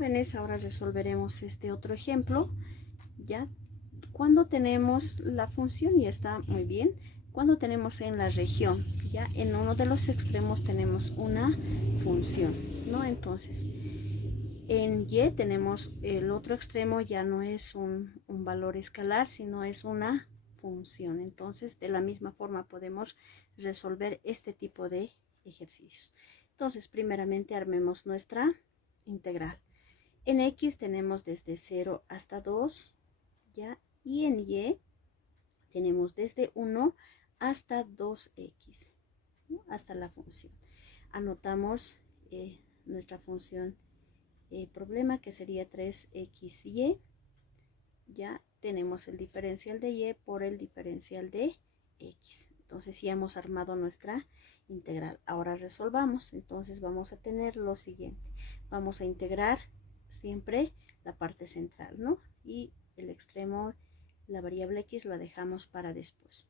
Jóvenes, ahora resolveremos este otro ejemplo. Ya cuando tenemos la función, y está muy bien, cuando tenemos en la región, ya en uno de los extremos tenemos una función, ¿no? Entonces, en y tenemos el otro extremo, ya no es un valor escalar, sino es una función. Entonces, de la misma forma podemos resolver este tipo de ejercicios. Entonces, primeramente armemos nuestra integral. En x tenemos desde 0 hasta 2, ¿ya? Y en y tenemos desde 1 hasta 2x, ¿no? Hasta la función. Anotamos nuestra función problema, que sería 3xy. Ya tenemos el diferencial de y por el diferencial de x. Entonces ya hemos armado nuestra integral. Ahora resolvamos. Entonces vamos a tener lo siguiente. Vamos a integrar siempre la parte central, ¿no? Y el extremo, la variable x, la dejamos para después.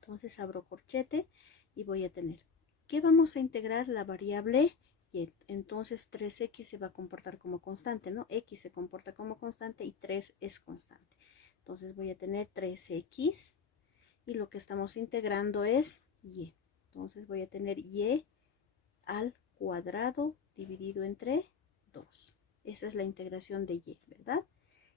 Entonces abro corchete y voy a tener, ¿qué vamos a integrar? La variable y. Entonces 3x se va a comportar como constante, ¿no? X se comporta como constante y 3 es constante. Entonces voy a tener 3x y lo que estamos integrando es y. Entonces voy a tener y al cuadrado dividido entre 2. Esa es la integración de y, ¿verdad?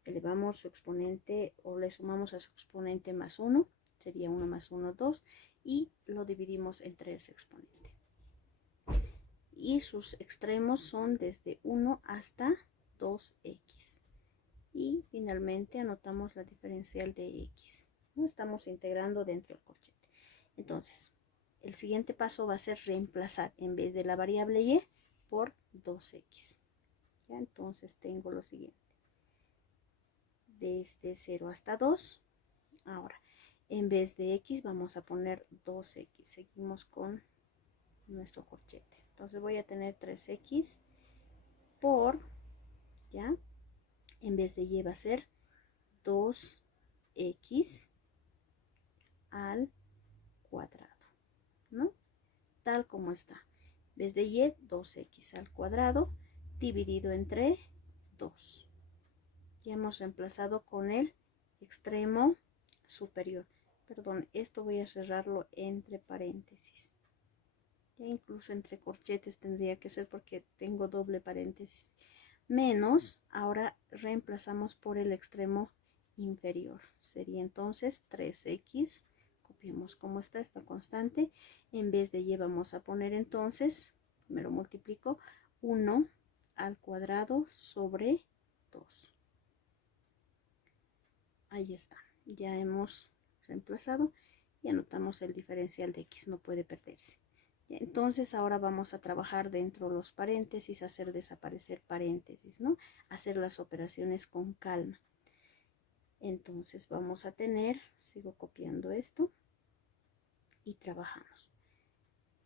Elevamos su exponente o le sumamos a su exponente más 1, sería 1 más 1, 2, y lo dividimos entre ese exponente. Y sus extremos son desde 1 hasta 2x. Y finalmente anotamos la diferencial de x. No estamos integrando dentro del corchete. Entonces, el siguiente paso va a ser reemplazar en vez de la variable y por 2x. ¿Ya? Entonces tengo lo siguiente. Desde 0 hasta 2. Ahora, en vez de x vamos a poner 2x. Seguimos con nuestro corchete. Entonces voy a tener 3x por, ¿ya? En vez de y va a ser 2x al cuadrado, ¿no? Tal como está. En vez de y, 2x al cuadrado dividido entre 2. Ya hemos reemplazado con el extremo superior. Perdón, esto voy a cerrarlo entre paréntesis. Ya incluso entre corchetes tendría que ser porque tengo doble paréntesis. Menos, ahora reemplazamos por el extremo inferior. Sería entonces 3x. Copiemos como está esta constante. En vez de y vamos a poner entonces, primero multiplico, 1 al cuadrado sobre 2. Ahí está. Ya hemos reemplazado y anotamos el diferencial de x. No puede perderse. Entonces ahora vamos a trabajar dentro de los paréntesis, hacer desaparecer paréntesis, ¿no? Hacer las operaciones con calma. Entonces vamos a tener, sigo copiando esto y trabajamos.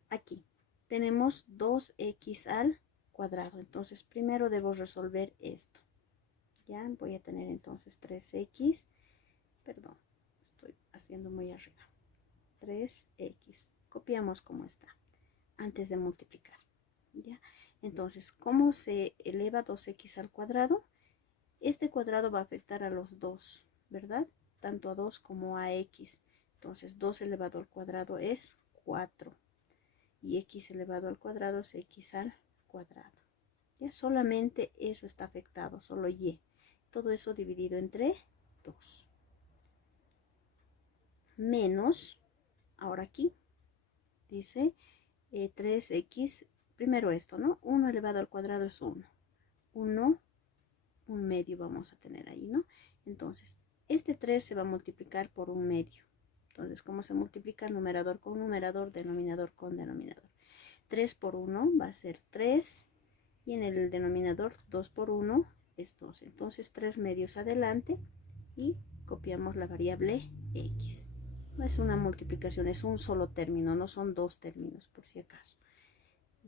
Aquí tenemos 2x al cuadrado. Entonces primero debo resolver esto. Ya voy a tener entonces 3x, perdón, estoy haciendo muy arriba. 3x, copiamos como está antes de multiplicar, ¿ya? Entonces, ¿cómo se eleva 2x al cuadrado? Este cuadrado va a afectar a los dos, ¿verdad? Tanto a 2 como a x. Entonces, 2 elevado al cuadrado es 4. Y x elevado al cuadrado es x al cuadrado. Ya solamente eso está afectado, solo y. Todo eso dividido entre 2. Menos, ahora aquí, dice 3x, primero esto, ¿no? 1 elevado al cuadrado es 1. 1, un medio vamos a tener ahí, ¿no? Entonces, este 3 se va a multiplicar por un medio. Entonces, ¿cómo se multiplica? Numerador con numerador, denominador con denominador. 3 por 1 va a ser 3. Y en el denominador 2 por 1 es 2. Entonces, 3 medios adelante y copiamos la variable x. No es una multiplicación, es un solo término, no son dos términos, por si acaso.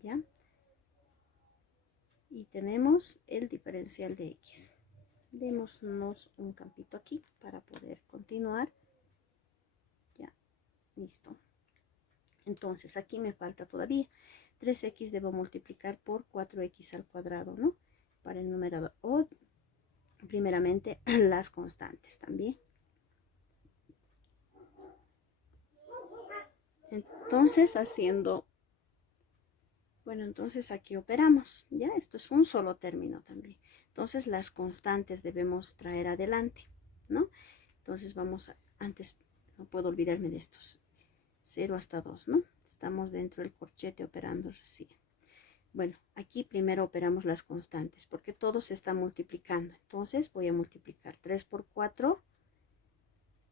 ¿Ya? Y tenemos el diferencial de x. Démonos un campito aquí para poder continuar. Ya, listo. Entonces, aquí me falta todavía 3x debo multiplicar por 4x al cuadrado, ¿no? para el numerador, o primeramente las constantes también. Entonces entonces aquí operamos, ya, esto es un solo término también. Entonces las constantes debemos traer adelante, ¿no? Entonces antes, no puedo olvidarme de estos, 0 hasta 2, ¿no? Estamos dentro del corchete operando recién. Bueno, aquí primero operamos las constantes, porque todo se está multiplicando. Entonces voy a multiplicar 3 por 4,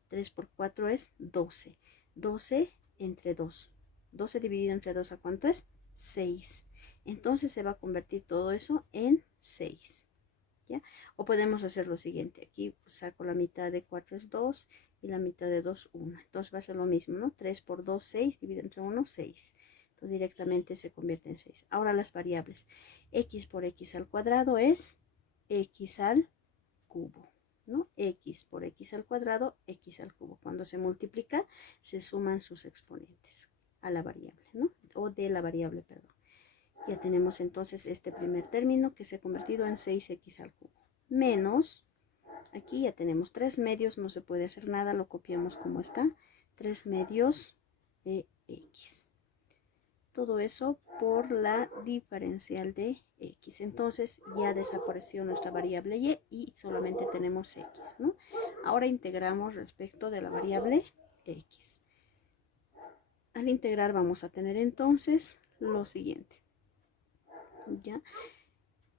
3 por 4 es 12, 12 entre 2, 12 dividido entre 2, ¿a cuánto es? 6. Entonces se va a convertir todo eso en 6, ¿ya? O podemos hacer lo siguiente, aquí saco la mitad de 4 es 2 y la mitad de 2, 1. Entonces va a ser lo mismo, ¿no? 3 por 2, 6, dividido entre 1, 6. Entonces directamente se convierte en 6. Ahora las variables. X por X al cuadrado es X al cubo, ¿no? X por X al cuadrado, X al cubo. Cuando se multiplica, se suman sus exponentes a la variable, ¿no? O de la variable, perdón. Ya tenemos entonces este primer término que se ha convertido en 6x al cubo. Menos, aquí ya tenemos 3 medios, no se puede hacer nada, lo copiamos como está. 3 medios de x. Todo eso por la diferencial de x. Entonces ya desapareció nuestra variable y solamente tenemos x, ¿no? Ahora integramos respecto de la variable x. Al integrar vamos a tener entonces lo siguiente. Ya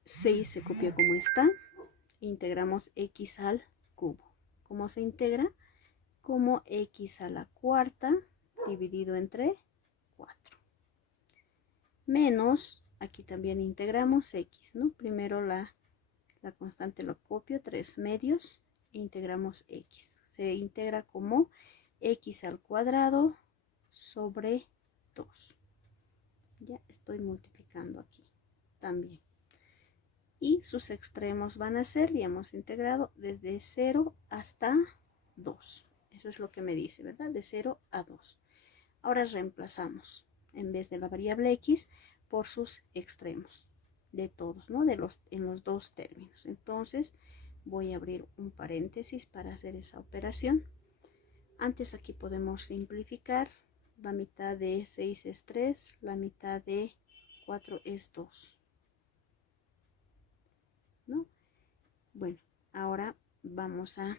6 se copia como está. Integramos x al cubo. ¿Cómo se integra? Como x a la cuarta dividido entre 4. Menos, aquí también integramos x, ¿no? Primero la constante lo copio, 3 medios, e integramos x. Se integra como x al cuadrado sobre 2. Ya estoy multiplicando aquí también. Y sus extremos van a ser, ya hemos integrado desde 0 hasta 2. Eso es lo que me dice, ¿verdad? De 0 a 2. Ahora reemplazamos en vez de la variable x por sus extremos de todos, ¿no? En los dos términos. Entonces voy a abrir un paréntesis para hacer esa operación. Antes aquí podemos simplificar. La mitad de 6 es 3, la mitad de 4 es 2. ¿No? Bueno, ahora vamos a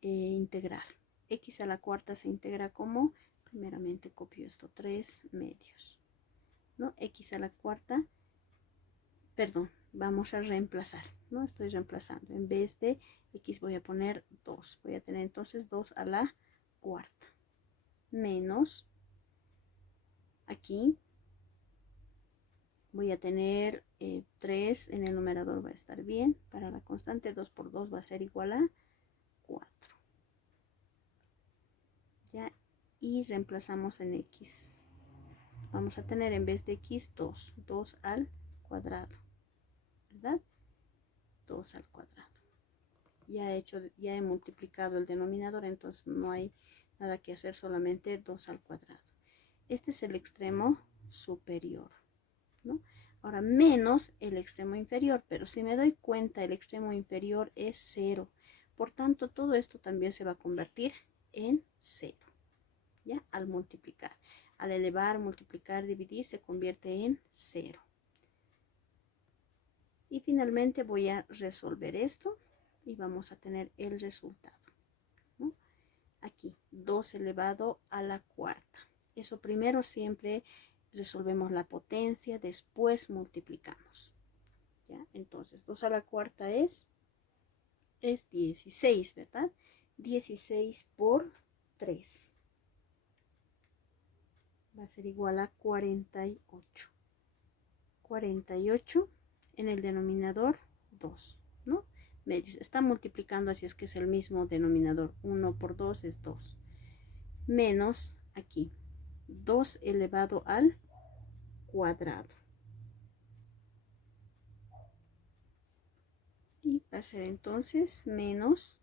integrar. X a la cuarta se integra como, primeramente copio esto, 3 medios. ¿No? X a la cuarta, perdón, vamos a reemplazar, ¿no? Estoy reemplazando. En vez de x voy a poner 2. Voy a tener entonces 2 a la cuarta. Menos, aquí voy a tener 3 en el numerador, va a estar bien. Para la constante 2 por 2 va a ser igual a 4. ¿Ya? Y reemplazamos en x. Vamos a tener en vez de x 2. 2 al cuadrado. ¿Verdad? 2 al cuadrado. Ya he multiplicado el denominador, entonces no hay nada que hacer, solamente 2 al cuadrado. Este es el extremo superior, ¿no? Ahora menos el extremo inferior, pero si me doy cuenta el extremo inferior es 0. Por tanto, todo esto también se va a convertir en 0. ¿Ya? Al multiplicar. Al elevar, multiplicar, dividir, se convierte en 0. Y finalmente voy a resolver esto y vamos a tener el resultado, ¿no? Aquí, 2 elevado a la cuarta. Eso primero siempre resolvemos la potencia, después multiplicamos. ¿Ya? Entonces, 2 a la cuarta es 16, ¿verdad? 16 por 3. Va a ser igual a 48. 48 en el denominador 2, ¿no? Medios. Está multiplicando, así es que es el mismo denominador. 1 por 2 es 2. Menos aquí. 2 elevado al cuadrado. Y va a ser entonces menos,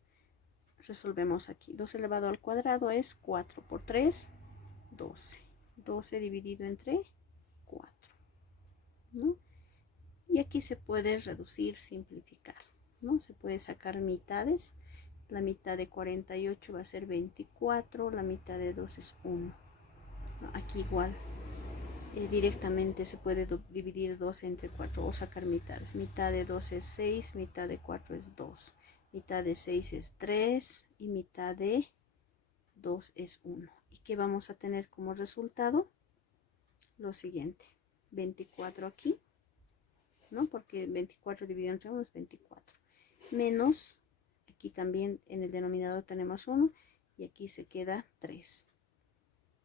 resolvemos aquí. 2 elevado al cuadrado es 4 por 3, 12. 12 dividido entre 4, ¿no? Y aquí se puede reducir, simplificar, ¿no? Se puede sacar mitades. La mitad de 48 va a ser 24, la mitad de 2 es 1. ¿No? Aquí igual, directamente se puede dividir 2 entre 4 o sacar mitades. Mitad de 2 es 6, mitad de 4 es 2. Mitad de 6 es 3 y mitad de 2 es 1. ¿Y qué vamos a tener como resultado? Lo siguiente, 24 aquí, ¿no? Porque 24 dividido entre 1 es 24. Menos, aquí también en el denominador tenemos 1 y aquí se queda 3.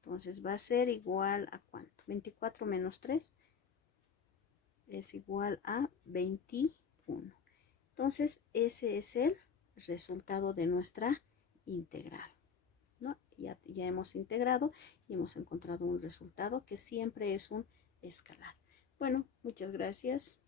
Entonces va a ser igual a ¿cuánto? 24 menos 3 es igual a 21. Entonces ese es el resultado de nuestra integral, ¿no? Ya hemos integrado y hemos encontrado un resultado que siempre es un escalar. Bueno, muchas gracias.